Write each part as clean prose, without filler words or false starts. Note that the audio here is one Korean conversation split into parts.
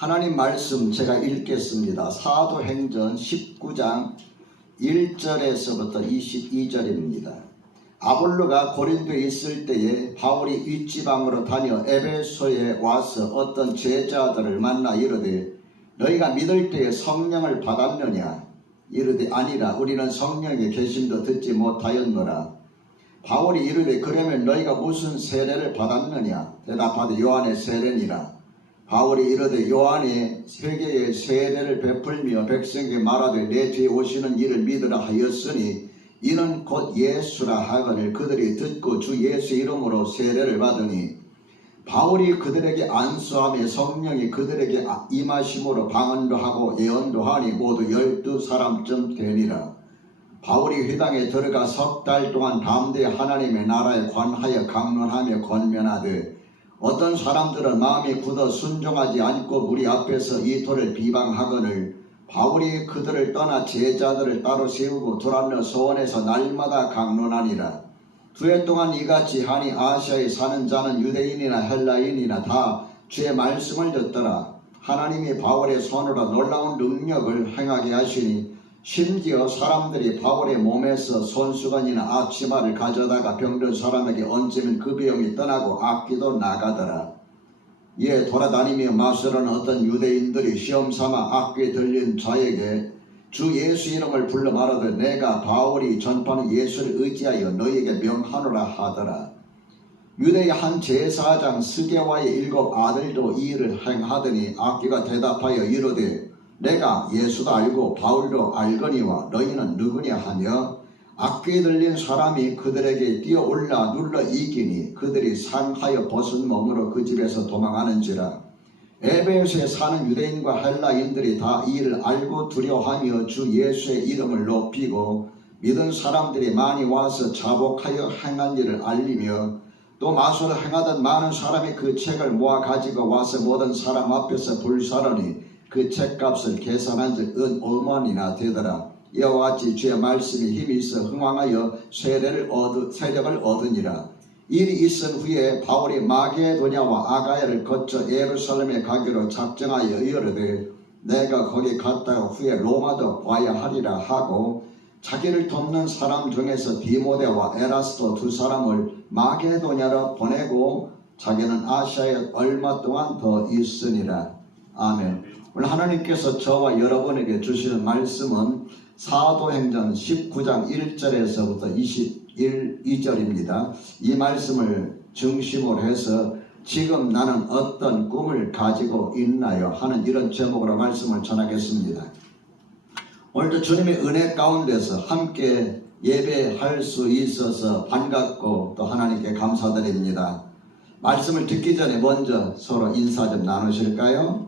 하나님 말씀 제가 읽겠습니다. 사도행전 19장 1절에서부터 22절입니다. 아볼로가 고린도에 있을 때에 바울이 윗지방으로 다녀 에베소에 와서 어떤 제자들을 만나 이르되 너희가 믿을 때에 성령을 받았느냐? 이르되 아니라 우리는 성령의 계심도 듣지 못하였노라. 바울이 이르되 그러면 너희가 무슨 세례를 받았느냐? 대답하되 요한의 세례니라. 바울이 이르되 요한이 세계에 세례를 베풀며 백성에게 말하되 내 뒤에 오시는 이를 믿으라 하였으니 이는 곧 예수라 하거늘 그들이 듣고 주 예수 이름으로 세례를 받으니 바울이 그들에게 안수하며 성령이 그들에게 임하심으로 방언도 하고 예언도 하니 모두 12사람쯤 되니라. 바울이 회당에 들어가 석 달 동안 담대히 하나님의 나라에 관하여 강론하며 권면하되 어떤 사람들은 마음이 굳어 순종하지 않고 무리 앞에서 이 돌을 비방하거늘 바울이 그들을 떠나 제자들을 따로 세우고 두란노 소원에서 날마다 강론하니라. 2해 동안 이같이 하니 아시아에 사는 자는 유대인이나 헬라인이나 다 주의 말씀을 듣더라. 하나님이 바울의 손으로 놀라운 능력을 행하게 하시니 심지어 사람들이 바울의 몸에서 손수건이나 앞치마를 가져다가 병든 사람에게 얹으면 그 병이 떠나고 악기도 나가더라. 이에 돌아다니며 마술하는 어떤 유대인들이 시험삼아 악기에 들린 자에게 주 예수 이름을 불러 말하되 내가 바울이 전파하는 예수를 의지하여 너희에게 명하노라 하더라. 유대의 한 제사장 스게와의 7 아들도 이 일을 행하더니 악기가 대답하여 이르되 내가 예수도 알고 바울도 알거니와 너희는 누구냐 하며 악기에 들린 사람이 그들에게 뛰어올라 눌러 이기니 그들이 상하여 벗은 몸으로 그 집에서 도망하는지라. 에베소에 사는 유대인과 헬라인들이 다 이 일을 알고 두려워하며 주 예수의 이름을 높이고 믿은 사람들이 많이 와서 자복하여 행한 일을 알리며 또 마술을 행하던 많은 사람이 그 책을 모아 가지고 와서 모든 사람 앞에서 불사르니 그 책값을 계산한즉 은 5만이나 되더라. 이와 같이 주의 말씀이 힘이 있어 흥왕하여 세력을 얻으니라. 일이 있은 후에 바울이 마게도냐와 아가야를 거쳐 예루살렘에 가기로 작정하여 이르되 내가 거기 갔다가 후에 로마도 와야 하리라 하고 자기를 돕는 사람 중에서 디모데와 에라스도 2 사람을 마게도냐로 보내고 자기는 아시아에 얼마 동안 더 있으니라. 아멘. 오늘 하나님께서 저와 여러분에게 주시는 말씀은 사도행전 19장 1절에서부터 22절입니다. 이 말씀을 중심으로 해서 지금 나는 어떤 꿈을 가지고 있나요? 하는 이런 제목으로 말씀을 전하겠습니다. 오늘도 주님의 은혜 가운데서 함께 예배할 수 있어서 반갑고 또 하나님께 감사드립니다. 말씀을 듣기 전에 먼저 서로 인사 좀 나누실까요?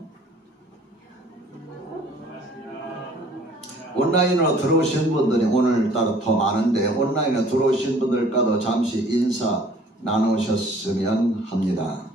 온라인으로 들어오신 분들이 오늘따라 더 많은데 온라인으로 들어오신 분들과도 잠시 인사 나누셨으면 합니다.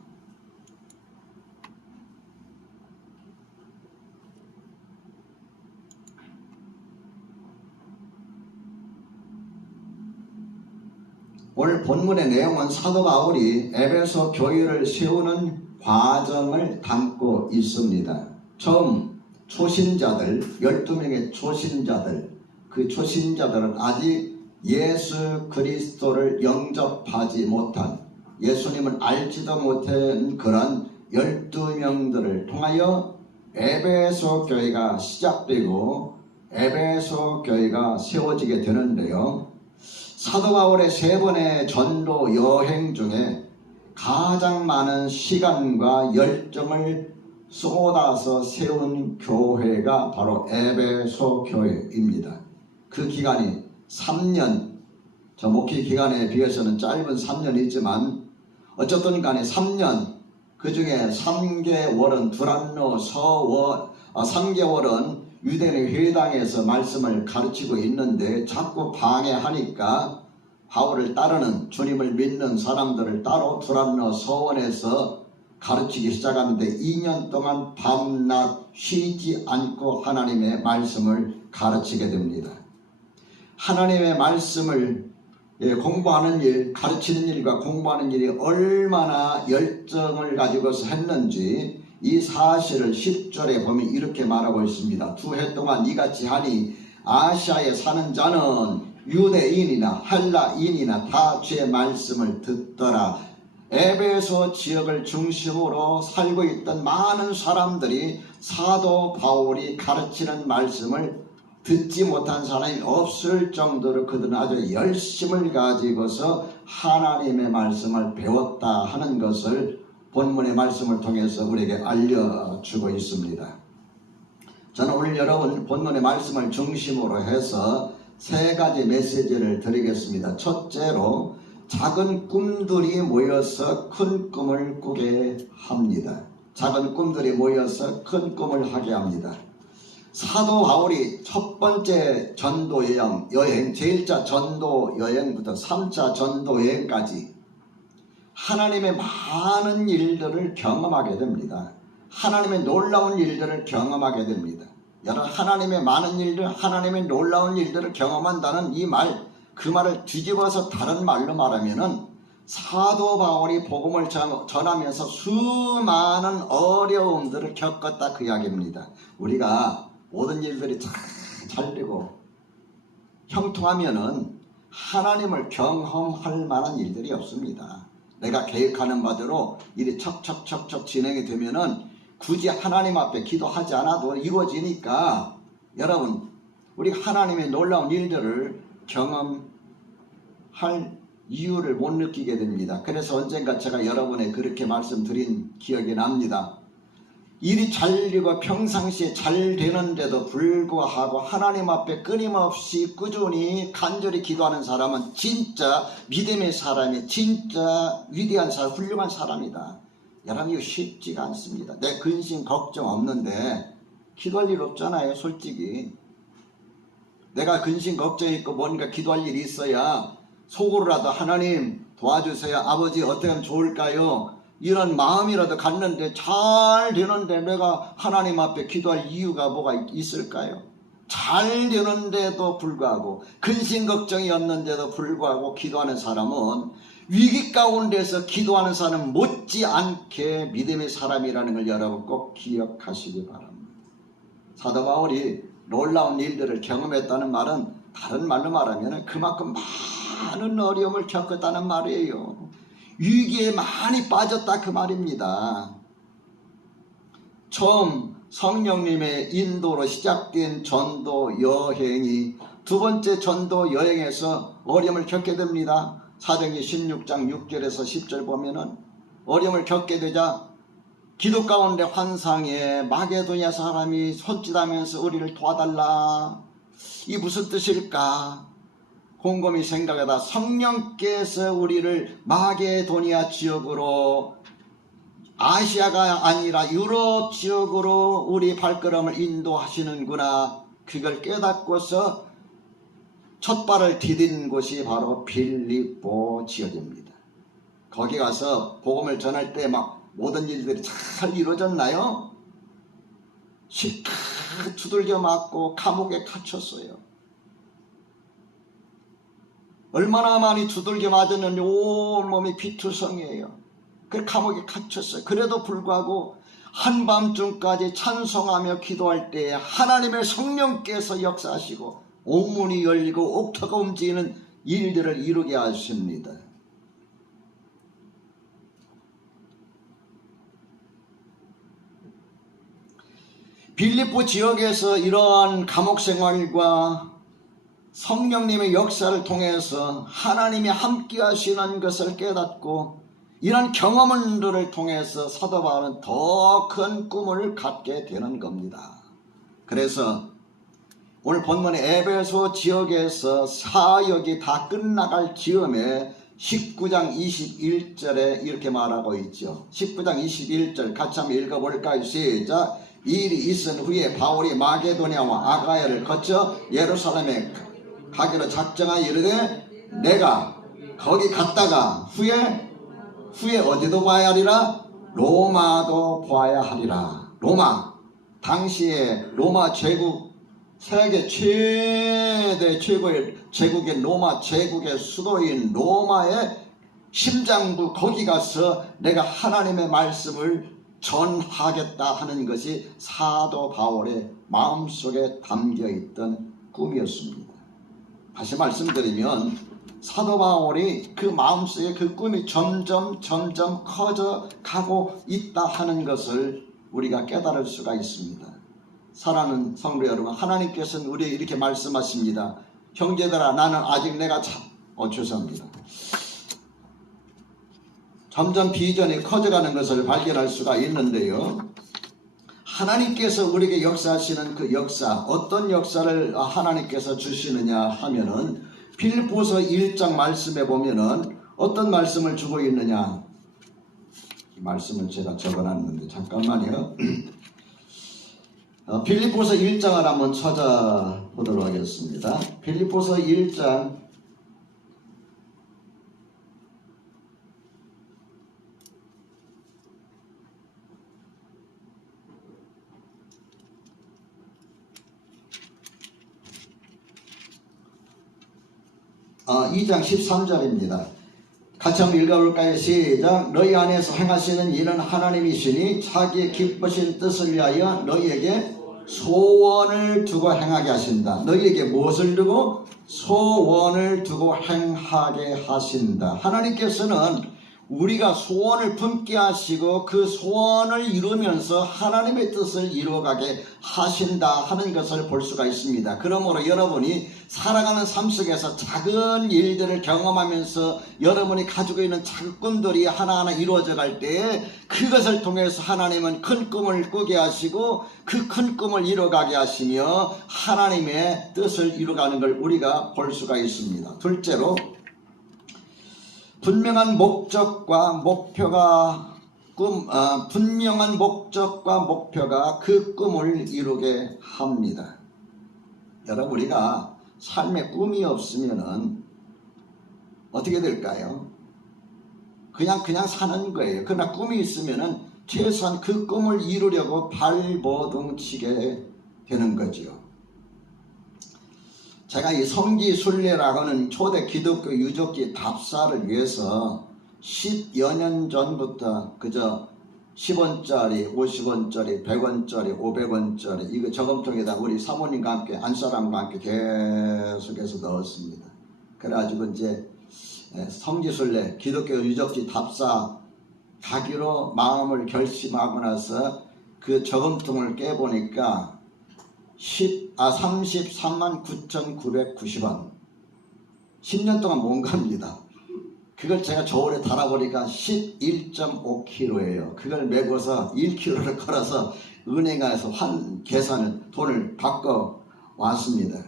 오늘 본문의 내용은 사도 바울이 에베소 교회를 세우는 과정을 담고 있습니다. 처음 초신자들 12명의 초신자들, 그 초신자들은 아직 예수 그리스도를 영접하지 못한, 예수님을 알지도 못한 그런 12명들을 통하여 에베소 교회가 시작되고 에베소 교회가 세워지게 되는데요. 사도 바울의 3번의 전도 여행 중에 가장 많은 시간과 열정을 쏟아서 세운 교회가 바로 에베소 교회입니다. 그 기간이 3년, 저 목회 기간에 비해서는 짧은 3년이지만 어쨌든 간에 3년, 그 중에 3개월은 두란노 3개월은 유대인의 회당에서 말씀을 가르치고 있는데 자꾸 방해하니까 바울을 따르는, 주님을 믿는 사람들을 따로 두란노 서원에서 가르치기 시작하는데 2년 동안 밤낮 쉬지 않고 하나님의 말씀을 가르치게 됩니다. 하나님의 말씀을 공부하는 일, 가르치는 일과 공부하는 일이 얼마나 열정을 가지고서 했는지 이 사실을 10절에 보면 이렇게 말하고 있습니다. 2해 동안 이같이 하니 아시아에 사는 자는 유대인이나 헬라인이나 다 주의 말씀을 듣더라. 에베소 지역을 중심으로 살고 있던 많은 사람들이 사도 바울이 가르치는 말씀을 듣지 못한 사람이 없을 정도로 그들은 아주 열심을 가지고서 하나님의 말씀을 배웠다 하는 것을 본문의 말씀을 통해서 우리에게 알려주고 있습니다. 저는 오늘 여러분 본문의 말씀을 중심으로 해서 세 가지 메시지를 드리겠습니다. 첫째로 작은 꿈들이 모여서 큰 꿈을 꾸게 합니다. 작은 꿈들이 모여서 큰 꿈을 하게 합니다. 사도 바울이 첫 번째 전도 여행, 제1차 전도 여행부터 3차 전도 여행까지 하나님의 많은 일들을 경험하게 됩니다. 하나님의 놀라운 일들을 경험하게 됩니다. 여러분, 하나님의 많은 일들, 하나님의 놀라운 일들을 경험한다는 이 말, 그 말을 뒤집어서 다른 말로 말하면은 사도 바울이 복음을 전하면서 수많은 어려움들을 겪었다 그 이야기입니다. 우리가 모든 일들이 잘 되고 형통하면은 하나님을 경험할 만한 일들이 없습니다. 내가 계획하는 바대로 일이 척척척척 진행이 되면은 굳이 하나님 앞에 기도하지 않아도 이루어지니까 여러분, 우리 하나님의 놀라운 일들을 경험할 이유를 못 느끼게 됩니다. 그래서 언젠가 제가 여러분에 그렇게 말씀드린 기억이 납니다. 일이 잘 되고 평상시에 잘 되는데도 불구하고 하나님 앞에 끊임없이 꾸준히 간절히 기도하는 사람은 진짜 믿음의 사람이, 진짜 위대한 사람, 훌륭한 사람이다. 여러분, 이거 쉽지가 않습니다. 내 근심 걱정 없는데 기도할 일 없잖아요. 솔직히 내가 근심 걱정 있고 뭔가 기도할 일이 있어야 속으로라도 하나님 도와주세요, 아버지 어떻게 하면 좋을까요, 이런 마음이라도 갖는데 잘 되는데 내가 하나님 앞에 기도할 이유가 뭐가 있을까요? 잘 되는데도 불구하고, 근심 걱정이 없는데도 불구하고 기도하는 사람은, 위기 가운데서 기도하는 사람은 못지않게 믿음의 사람이라는 걸 여러분 꼭 기억하시기 바랍니다. 사도 바울이 놀라운 일들을 경험했다는 말은 다른 말로 말하면 그만큼 많은 어려움을 겪었다는 말이에요. 위기에 많이 빠졌다 그 말입니다. 처음 성령님의 인도로 시작된 전도 여행이 두 번째 전도 여행에서 어려움을 겪게 됩니다. 사도행전 16장 6절에서 10절 보면은 어려움을 겪게 되자 기도 가운데 환상에 마게도냐 사람이 손짓하면서 우리를 도와달라, 이 무슨 뜻일까 곰곰이 생각하다 성령께서 우리를 마게도니아 지역으로, 아시아가 아니라 유럽 지역으로 우리 발걸음을 인도하시는구나, 그걸 깨닫고서 첫 발을 디딘 곳이 바로 빌립보 지역입니다. 거기 가서 복음을 전할 때 막 모든 일들이 잘 이루어졌나요? 실컷 두들겨 맞고 감옥에 갇혔어요. 얼마나 많이 두들겨 맞았는지 온몸이 피투성이에요. 그 감옥에 갇혔어요. 그래도 불구하고 한밤중까지 찬송하며 기도할 때 하나님의 성령께서 역사하시고 옥문이 열리고 옥터가 움직이는 일들을 이루게 하십니다. 빌립보 지역에서 이러한 감옥 생활과 성령님의 역사를 통해서 하나님이 함께 하시는 것을 깨닫고 이런 경험들을 통해서 사도 바울은 더 큰 꿈을 갖게 되는 겁니다. 그래서 오늘 본문의 에베소 지역에서 사역이 다 끝나갈 즈음에 19장 21절에 이렇게 말하고 있죠. 19장 21절 같이 한번 읽어볼까요? 시작. 이 일이 있은 후에 바울이 마게도냐와 아가야를 거쳐 예루살렘에 가기로 작정하여 이르되 내가 거기 갔다가 후에 어디도 봐야 하리라? 로마도 봐야 하리라. 로마, 당시에 로마 제국, 세계 최고의 제국인 로마 제국의 수도인 로마의 심장부, 거기 가서 내가 하나님의 말씀을 전하겠다 하는 것이 사도 바울의 마음속에 담겨있던 꿈이었습니다. 다시 말씀드리면 사도 바울이 그 마음속에 그 꿈이 점점 커져 가고 있다 하는 것을 우리가 깨달을 수가 있습니다. 사랑하는 성도 여러분, 하나님께서는 우리에게 이렇게 말씀하십니다. 형제들아, 나는 아직 내가 죄송합니다. 점점 비전이 커져가는 것을 발견할 수가 있는데요. 하나님께서 우리에게 역사하시는 그 역사, 어떤 역사를 하나님께서 주시느냐 하면은 빌립보서 1장 말씀에 보면은 어떤 말씀을 주고 있느냐. 이 말씀을 제가 적어놨는데 잠깐만요. 빌립보서 1장을 한번 찾아보도록 하겠습니다. 빌립보서 1장 2장 13절입니다. 같이 한번 읽어볼까요? 시작. 너희 안에서 행하시는 일은 하나님이시니 자기의 기쁘신 뜻을 위하여 너희에게 소원을 두고 행하게 하신다. 너희에게 무엇을 두고? 소원을 두고 행하게 하신다. 하나님께서는 우리가 소원을 품게 하시고 그 소원을 이루면서 하나님의 뜻을 이루어가게 하신다 하는 것을 볼 수가 있습니다. 그러므로 여러분이 살아가는 삶 속에서 작은 일들을 경험하면서 여러분이 가지고 있는 작은 꿈들이 하나하나 이루어져 갈 때 그것을 통해서 하나님은 큰 꿈을 꾸게 하시고 그 큰 꿈을 이루어가게 하시며 하나님의 뜻을 이루어가는 걸 우리가 볼 수가 있습니다. 둘째로 분명한 목적과 목표가 그 꿈을 이루게 합니다. 여러분, 우리가 삶에 꿈이 없으면은 어떻게 될까요? 그냥 사는 거예요. 그러나 꿈이 있으면은 최소한 그 꿈을 이루려고 발버둥치게 되는 거죠. 제가 이 성지순례라고 하는 초대 기독교 유적지 답사를 위해서 10여 년 전부터 그저 10원짜리, 50원짜리, 100원짜리, 500원짜리 이거 저금통에다 우리 사모님과 함께 안사람과 함께 계속해서 넣었습니다. 그래가지고 이제 성지순례 기독교 유적지 답사 가기로 마음을 결심하고 나서 그 저금통을 깨보니까 33만 9,990원 10년 동안 못 갑니다. 그걸 제가 저울에 달아보니까 11.5kg예요. 그걸 메고서 1kg를 걸어서 은행에서 계산을 돈을 바꿔 왔습니다.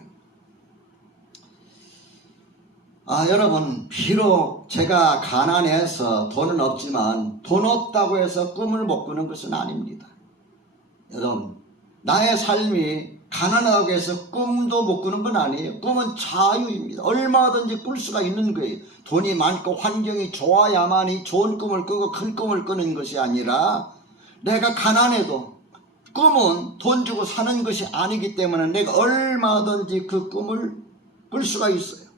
여러분, 비록 제가 가난해서 돈은 없지만 돈 없다고 해서 꿈을 못 꾸는 것은 아닙니다. 여러분, 나의 삶이 가난하다고 해서 꿈도 못 꾸는 건 아니에요. 꿈은 자유입니다. 얼마든지 꿀 수가 있는 거예요. 돈이 많고 환경이 좋아야만이 좋은 꿈을 꾸고 큰 꿈을 꾸는 것이 아니라 내가 가난해도 꿈은 돈 주고 사는 것이 아니기 때문에 내가 얼마든지 그 꿈을 꿀 수가 있어요.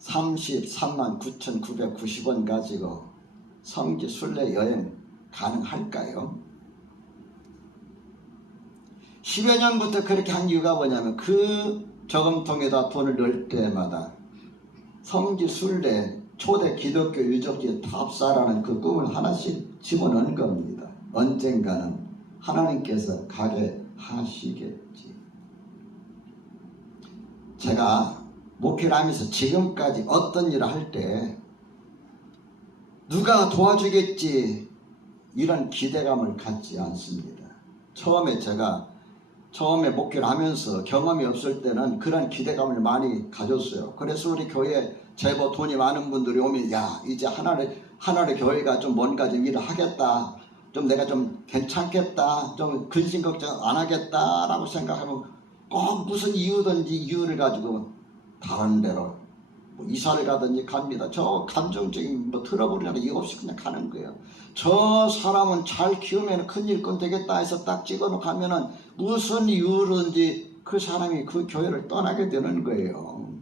33만 9,990원 가지고 성지순례 여행 가능할까요? 10여 년부터 그렇게 한 이유가 뭐냐면 그 저금통에다 돈을 넣을 때마다 성지순례 초대 기독교 유적지 답사라는 그 꿈을 하나씩 집어넣은 겁니다. 언젠가는 하나님께서 가게 하시겠지. 제가 목회를 하면서 지금까지 어떤 일을 할 때 누가 도와주겠지 이런 기대감을 갖지 않습니다. 처음에 목회를 하면서 경험이 없을 때는 그런 기대감을 많이 가졌어요. 그래서 우리 교회에 제법 돈이 많은 분들이 오면 야, 이제 하나의 교회가 좀 뭔가 좀 일을 하겠다, 좀 내가 좀 괜찮겠다, 좀 근심 걱정 안 하겠다라고 생각하면 꼭 무슨 이유를 가지고 다른 데로 이사를 가든지 갑니다. 저 감정적인 트러블이나 이거 없이 그냥 가는 거예요. 저 사람은 잘 키우면 큰일 건 되겠다 해서 딱 찍어놓고 가면은 무슨 이유로든지 그 사람이 그 교회를 떠나게 되는 거예요.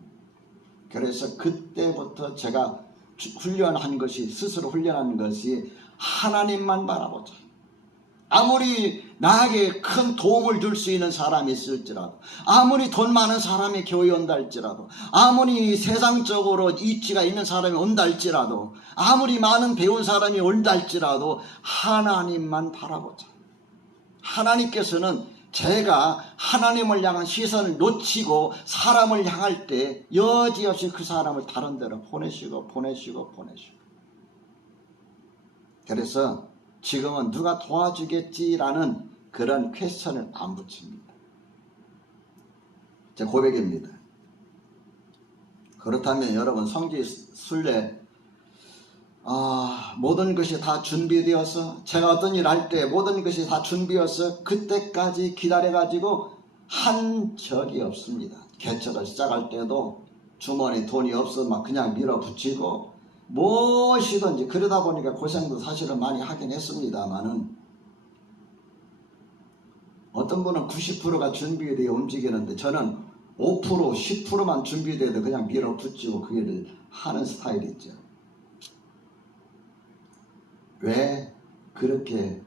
그래서 그때부터 제가 훈련한 것이, 스스로 훈련한 것이 하나님만 바라보자. 아무리 나에게 큰 도움을 줄 수 있는 사람이 있을지라도, 아무리 돈 많은 사람이 교회 온다 할지라도, 아무리 세상적으로 이치가 있는 사람이 온다 할지라도, 아무리 많은 배운 사람이 온다 할지라도 하나님만 바라보자. 하나님께서는 제가 하나님을 향한 시선을 놓치고 사람을 향할 때 여지없이 그 사람을 다른 데로 보내시고. 그래서 지금은 누가 도와주겠지라는 그런 퀘스천을 안 붙입니다. 제 고백입니다. 그렇다면 여러분, 성지 순례 모든 것이 다 준비되어서, 제가 어떤 일을 할 때 모든 것이 다 준비되어서 그때까지 기다려가지고 한 적이 없습니다. 개척을 시작할 때도 주머니 돈이 없어 막 그냥 밀어붙이고 무엇이든지, 그러다 보니까 고생도 사실은 많이 하긴 했습니다만은, 어떤 분은 90%가 준비되어 움직이는데 저는 5%, 10%만 준비돼도 그냥 밀어붙이고 그 일을 하는 스타일이죠. 왜 그렇게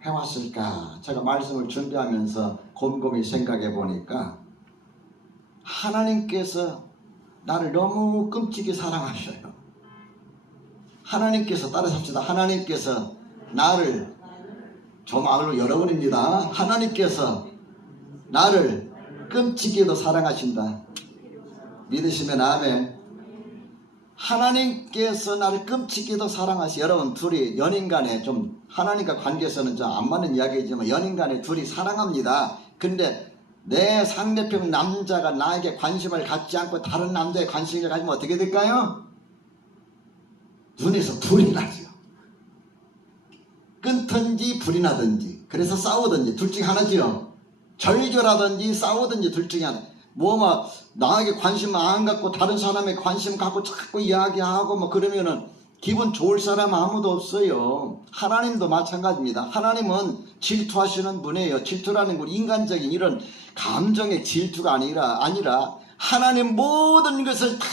해왔을까? 제가 말씀을 준비하면서 곰곰이 생각해 보니까 하나님께서 나를 너무 끔찍이 사랑하셔요. 하나님께서, 따라합시다. 하나님께서 나를, 저 말로 여러분입니다. 하나님께서 나를 끔찍이도 사랑하신다. 믿으시면 아멘. 하나님께서 나를 끔찍이도 사랑하시. 여러분, 둘이 연인 간에 좀 하나님과 관계에서는 좀 안 맞는 이야기이지만 연인 간에 둘이 사랑합니다. 근데 내 상대편 남자가 나에게 관심을 갖지 않고 다른 남자에 관심을 가지면 어떻게 될까요? 눈에서 불이 나죠. 끊든지 불이 나든지, 그래서 싸우든지 둘 중에 하나지요. 절교라든지 싸우든지 둘 중에 하나. 나에게 관심 안 갖고 다른 사람에 관심 갖고 자꾸 이야기하고 그러면은 기분 좋을 사람 아무도 없어요. 하나님도 마찬가지입니다. 하나님은 질투하시는 분이에요. 질투라는 건 인간적인 이런 감정의 질투가 아니라 하나님 모든 것을 다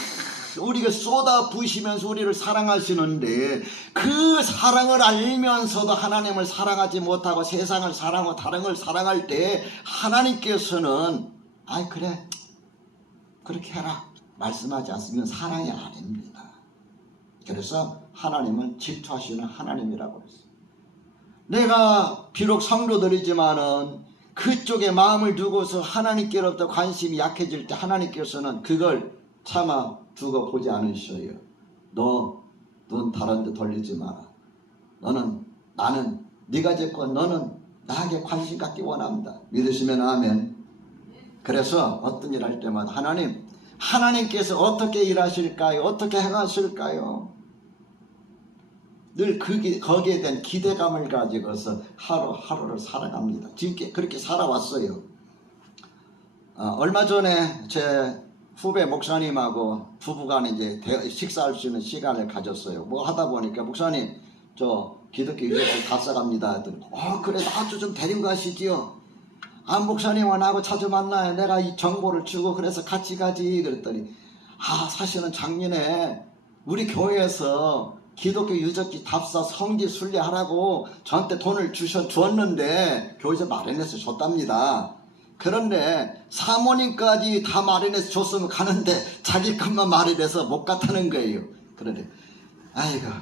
우리가 쏟아 부으시면서 우리를 사랑하시는데, 그 사랑을 알면서도 하나님을 사랑하지 못하고 세상을 사랑하고 다른 걸 사랑할 때 하나님께서는 그래 그렇게 해라 말씀하지 않으면 사랑이 아닙니다. 그래서 하나님은 질투하시는 하나님이라고 했어요. 내가 비록 성도들이지만은 그쪽에 마음을 두고서 하나님께로부터 관심이 약해질 때 하나님께서는 그걸 참아 두고 보지 않으셔요. 너 눈 다른 데 돌리지 마라. 나는 네가 됐고 너는 나에게 관심 갖기 원합니다. 믿으시면 아멘. 그래서 어떤 일 할 때마다 하나님께서 어떻게 일하실까요? 어떻게 행하실까요? 늘 거기에 대한 기대감을 가지고서 하루하루를 살아갑니다. 지금 그렇게 살아왔어요. 얼마 전에 제 후배 목사님하고 부부간에 이제 식사할 수 있는 시간을 가졌어요. 하다 보니까 목사님 저 기독교 유적지 갔다 갑니다 했더니 그래 나도 좀 데리고 가시지요. 목사님은 나하고 자주 만나요. 내가 이 정보를 주고 그래서 같이 가지 그랬더니 사실은 작년에 우리 교회에서 기독교 유적지 답사 성지 순례하라고 저한테 돈을 주었는데 교회에서 마련해서 줬답니다. 그런데 사모님까지 다 마련해서 줬으면 가는데 자기 것만 마련해서 못 갔다는 거예요. 그런데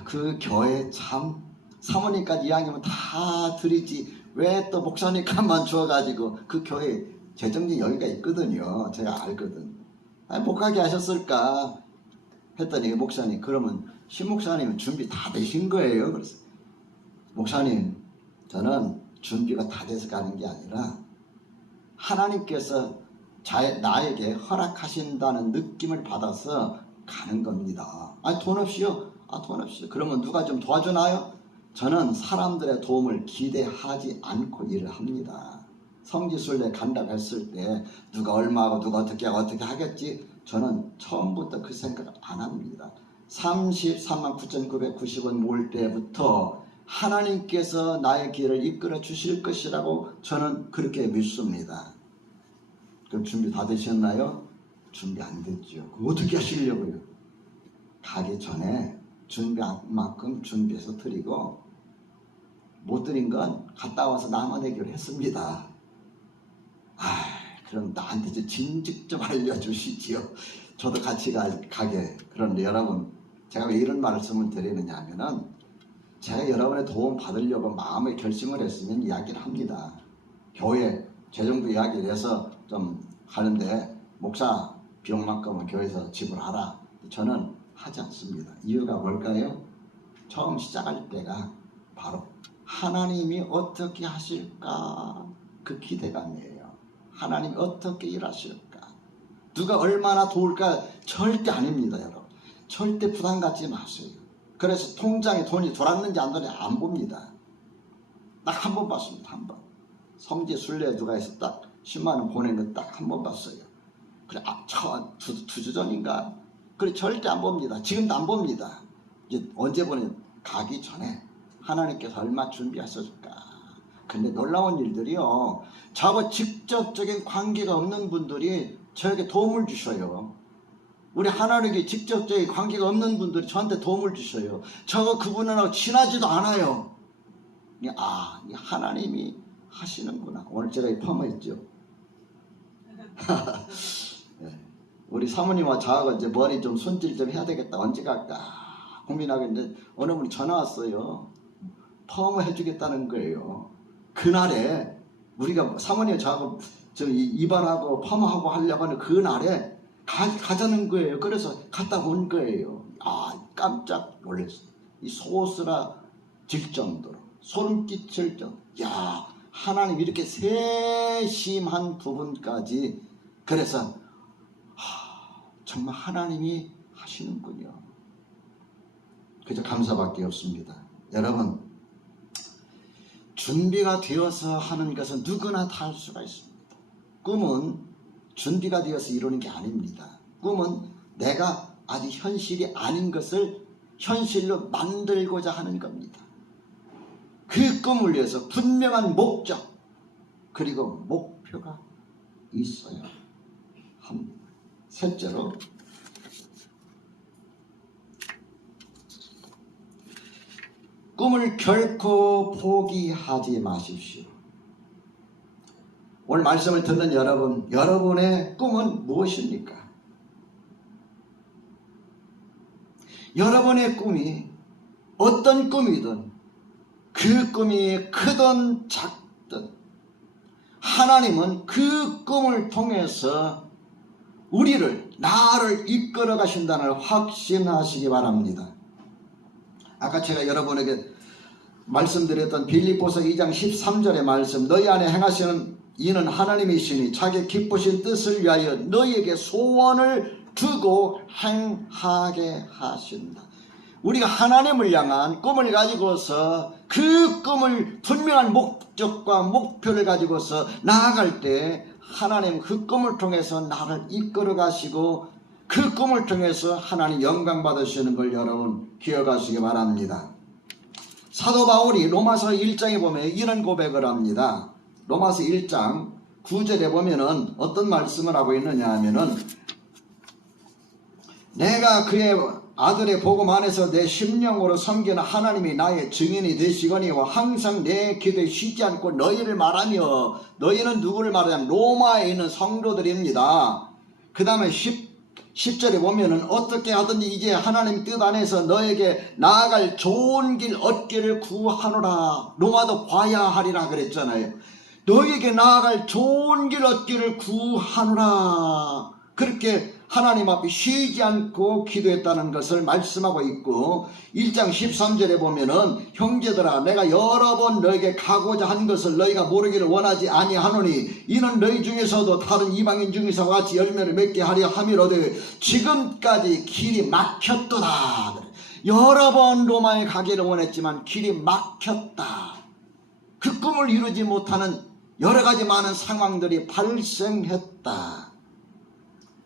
그 교회 참 사모님까지 이야기하면 다 드리지 왜 또 목사님 값만 주어가지고, 그 교회 재정적 여유가 있거든요. 제가 알거든. 못 가게 하셨을까 했더니 목사님, 그러면 신목사님은 준비 다 되신 거예요. 그래서 목사님, 저는 준비가 다 돼서 가는 게 아니라 하나님께서 나에게 허락하신다는 느낌을 받아서 가는 겁니다. 돈 없이요? 돈 없이요. 그러면 누가 좀 도와주나요? 저는 사람들의 도움을 기대하지 않고 일을 합니다. 성지순례 간다고 했을 때 누가 얼마하고 누가 어떻게 하고 어떻게 하겠지? 저는 처음부터 그 생각을 안 합니다. 33만 9,990원 모을 때부터 하나님께서 나의 길을 이끌어 주실 것이라고 저는 그렇게 믿습니다. 그럼 준비 다 되셨나요? 준비 안 됐죠. 그럼 어떻게 하시려고요? 가기 전에 준비한 만큼 준비해서 드리고 못 드린 건 갔다 와서 나만 해결했습니다. 그럼 나한테 좀 진즉 좀 알려주시지요. 저도 같이 가게. 그런데 여러분, 제가 왜 이런 말씀을 드리느냐 하면은 제가 여러분의 도움 받으려고 마음의 결심을 했으면 이야기를 합니다. 교회 재정도 이야기를 해서 좀 하는데 목사 비용만큼은 교회에서 지불하라. 저는 하지 않습니다. 이유가 뭘까요? 처음 시작할 때가 바로 하나님이 어떻게 하실까 그 기대감이에요. 하나님이 어떻게 일하실까, 누가 얼마나 도울까 절대 아닙니다. 여러분 절대 부담 갖지 마세요. 그래서 통장에 돈이 돌았는지 안 돌았는지 안 봅니다. 딱 한 번 봤습니다. 한 번. 성지 순례 누가 해서 딱 10만원 보낸 거 딱 한 번 봤어요. 그래 두 주 전인가. 그래 절대 안 봅니다. 지금도 안 봅니다. 이제 언제 보면 가기 전에 하나님께서 얼마 준비하셨을까. 근데 놀라운 일들이요, 저하고 직접적인 관계가 없는 분들이 저에게 도움을 주셔요. 우리 하나님께 직접적인 관계가 없는 분들이 저한테 도움을 주셔요. 저가 그분하고 친하지도 않아요. 하나님이 하시는구나. 오늘 제가 펌했죠. 우리 사모님과 저하고 이제 머리 좀 손질 좀 해야 되겠다. 언제 갈까 고민하고 있는데 어느 분이 전화 왔어요. 펌을 해주겠다는 거예요. 그날에 우리가 사모님 저하고 이발하고 펌하고 하려고 하는 그날에 가자는 거예요. 그래서 갔다 온 거예요. 깜짝 놀랐어요. 이 소스라질 정도로 소름 끼칠 정도로. 하나님 이렇게 세심한 부분까지. 그래서 정말 하나님이 하시는군요. 그저 감사밖에 없습니다. 여러분, 준비가 되어서 하는 것은 누구나 다 할 수가 있습니다. 꿈은 준비가 되어서 이루는 게 아닙니다. 꿈은 내가 아직 현실이 아닌 것을 현실로 만들고자 하는 겁니다. 그 꿈을 위해서 분명한 목적 그리고 목표가 있어야 합니다. 셋째로, 꿈을 결코 포기하지 마십시오. 오늘 말씀을 듣는 여러분, 여러분의 꿈은 무엇입니까? 여러분의 꿈이 어떤 꿈이든 그 꿈이 크든 작든 하나님은 그 꿈을 통해서 나를 이끌어 가신다는 걸 확신하시기 바랍니다. 아까 제가 여러분에게 말씀드렸던 빌립보서 2장 13절의 말씀, 너희 안에 행하시는 이는 하나님이시니 자기 기쁘신 뜻을 위하여 너희에게 소원을 두고 행하게 하신다. 우리가 하나님을 향한 꿈을 가지고서 그 꿈을 분명한 목적과 목표를 가지고서 나아갈 때 하나님 그 꿈을 통해서 나를 이끌어 가시고 그 꿈을 통해서 하나님 영광 받으시는 걸 여러분 기억하시기 바랍니다. 사도 바울이 로마서 1장에 보면 이런 고백을 합니다. 로마서 1장 9절에 보면은 어떤 말씀을 하고 있느냐 하면은, 내가 그의 아들의 복음 안에서 내 심령으로 섬기는 하나님이 나의 증인이 되시거니와 항상 내 기도에 쉬지 않고 너희를 말하며, 너희는 누구를 말하냐면 로마에 있는 성도들입니다. 그 다음에 10절에 보면은 어떻게 하든지 이제 하나님 뜻 안에서 너에게 나아갈 좋은 길 얻기를 구하노라. 로마도 봐야 하리라 그랬잖아요. 너에게 나아갈 좋은 길 얻기를 구하노라. 그렇게 하나님 앞에 쉬지 않고 기도했다는 것을 말씀하고 있고, 1장 13절에 보면은 형제들아 내가 여러 번 너에게 가고자 한 것을 너희가 모르기를 원하지 아니하노니 이는 너희 중에서도 다른 이방인 중에서 같이 열매를 맺게 하려 함이로되 지금까지 길이 막혔도다. 여러 번 로마에 가기를 원했지만 길이 막혔다. 그 꿈을 이루지 못하는 여러 가지 많은 상황들이 발생했다.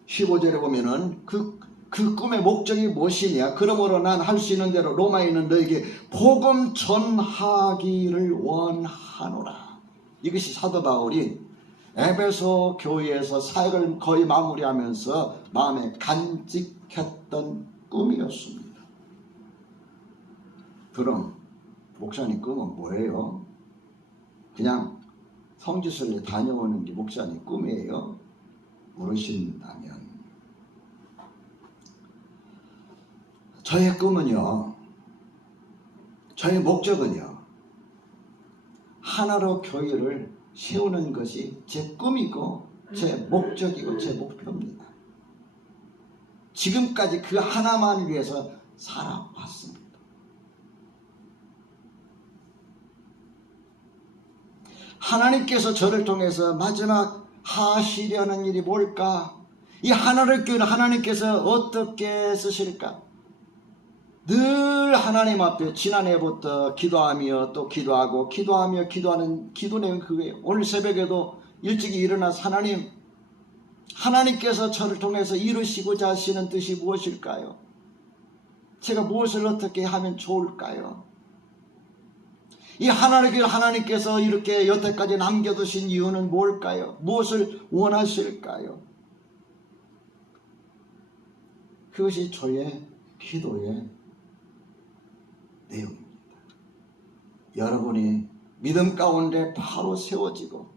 15절에 보면은 그 꿈의 목적이 무엇이냐? 그러므로 난 할 수 있는 대로 로마에 있는 너에게 복음 전하기를 원하노라. 이것이 사도 바울이 에베소 교회에서 사역을 거의 마무리하면서 마음에 간직했던 꿈이었습니다. 그럼 목사님 꿈은 뭐예요? 그냥 성지순례 다녀오는 게 목사님 꿈이에요? 물으신다면 저의 꿈은요, 저의 목적은요, 하나로 교회를 세우는 것이 제 꿈이고 제 목적이고 제 목표입니다. 지금까지 그 하나만 위해서 살아왔습니다. 하나님께서 저를 통해서 마지막 하시려는 일이 뭘까? 이 하나를 교회를 하나님께서 어떻게 쓰실까? 늘 하나님 앞에 지난해부터 기도하며 또 기도하고 기도하며 기도하는 기도 내용 그거예요. 오늘 새벽에도 일찍이 일어나서 하나님께서 저를 통해서 이루시고자 하시는 뜻이 무엇일까요? 제가 무엇을 어떻게 하면 좋을까요? 이 하나님을 하나님께서 이렇게 여태까지 남겨두신 이유는 뭘까요? 무엇을 원하실까요? 그것이 저의 기도의 내용입니다. 여러분이 믿음 가운데 바로 세워지고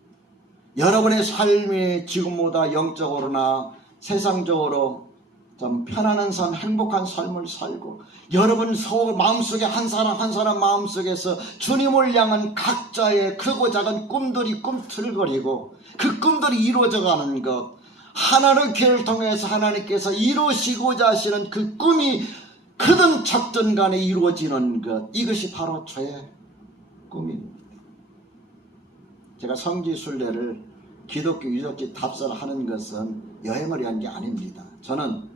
여러분의 삶이 지금보다 영적으로나 세상적으로 좀 편안한 삶, 행복한 삶을 살고 여러분 마음속에 한 사람 한 사람 마음속에서 주님을 향한 각자의 크고 작은 꿈들이 꿈틀거리고 그 꿈들이 이루어져가는 것, 하나를 교회를 통해서 하나님께서 이루시고자 하시는 그 꿈이 크든 작든 간에 이루어지는 것, 이것이 바로 저의 꿈입니다. 제가 성지순례를 기독교 유적지 답사를 하는 것은 여행을 위한 게 아닙니다. 저는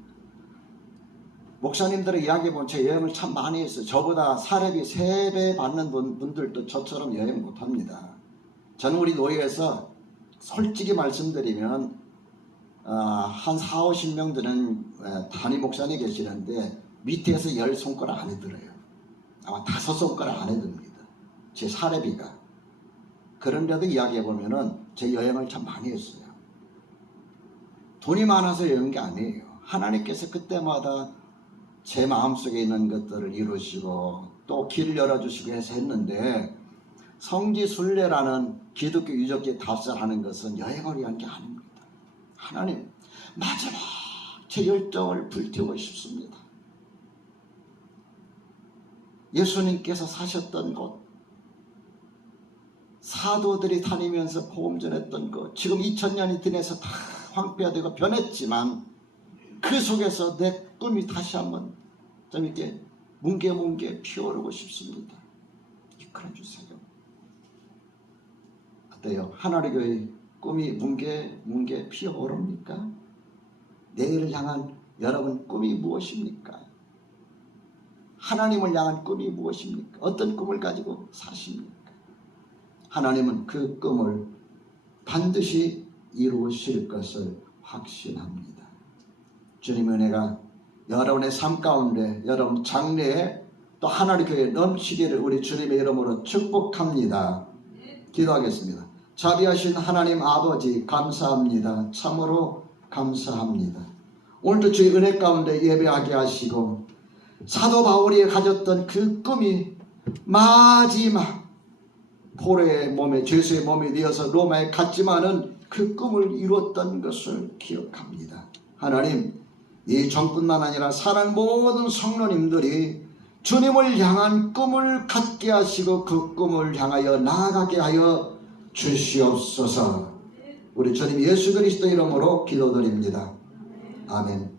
목사님들의 이야기 보면 제 여행을 참 많이 했어요. 저보다 사례비 3배 받는 분들도 저처럼 여행 못합니다. 저는 우리 노예에서 솔직히 말씀드리면 한 4, 50명들은 단임 목사님 계시는데 밑에서 10손가락 안에 들어요. 아마 5손가락 안에 듭니다. 제 사례비가. 그런데도 이야기해보면은 제 여행을 참 많이 했어요. 돈이 많아서 여행한 게 아니에요. 하나님께서 그때마다 제 마음속에 있는 것들을 이루시고 또 길을 열어주시고 해서 했는데, 성지순례라는 기독교 유적지 답사하는 것은 여행을 위한 게 아닙니다. 하나님, 마지막 제 열정을 불태우고 싶습니다. 예수님께서 사셨던 곳, 사도들이 다니면서 복음 전했던 것, 지금 2000년이 지나서 다 황폐화되고 변했지만 그 속에서 내 꿈이 다시 한번 좀 이렇게 뭉게뭉게 피어오르고 싶습니다. 이끌어주세요. 어때요? 하나의 교회 꿈이 뭉게 피어오릅니까? 내일을 향한 여러분 꿈이 무엇입니까? 하나님을 향한 꿈이 무엇입니까? 어떤 꿈을 가지고 사십니까? 하나님은 그 꿈을 반드시 이루실 것을 확신합니다. 주님의 은혜가 여러분의 삶 가운데, 여러분 장래에 또 하나님의 교회에 넘치기를 우리 주님의 이름으로 축복합니다. 기도하겠습니다. 자비하신 하나님 아버지, 감사합니다. 참으로 감사합니다. 오늘도 주의 은혜 가운데 예배하게 하시고 사도 바울이 가졌던 그 꿈이 마지막 포로의 몸에, 죄수의 몸이 되어서 로마에 갔지만은 그 꿈을 이뤘던 것을 기억합니다. 하나님, 이 전뿐만 아니라 사랑 모든 성도님들이 주님을 향한 꿈을 갖게 하시고 그 꿈을 향하여 나아가게 하여 주시옵소서. 우리 주님 예수 그리스도 이름으로 기도드립니다. 아멘.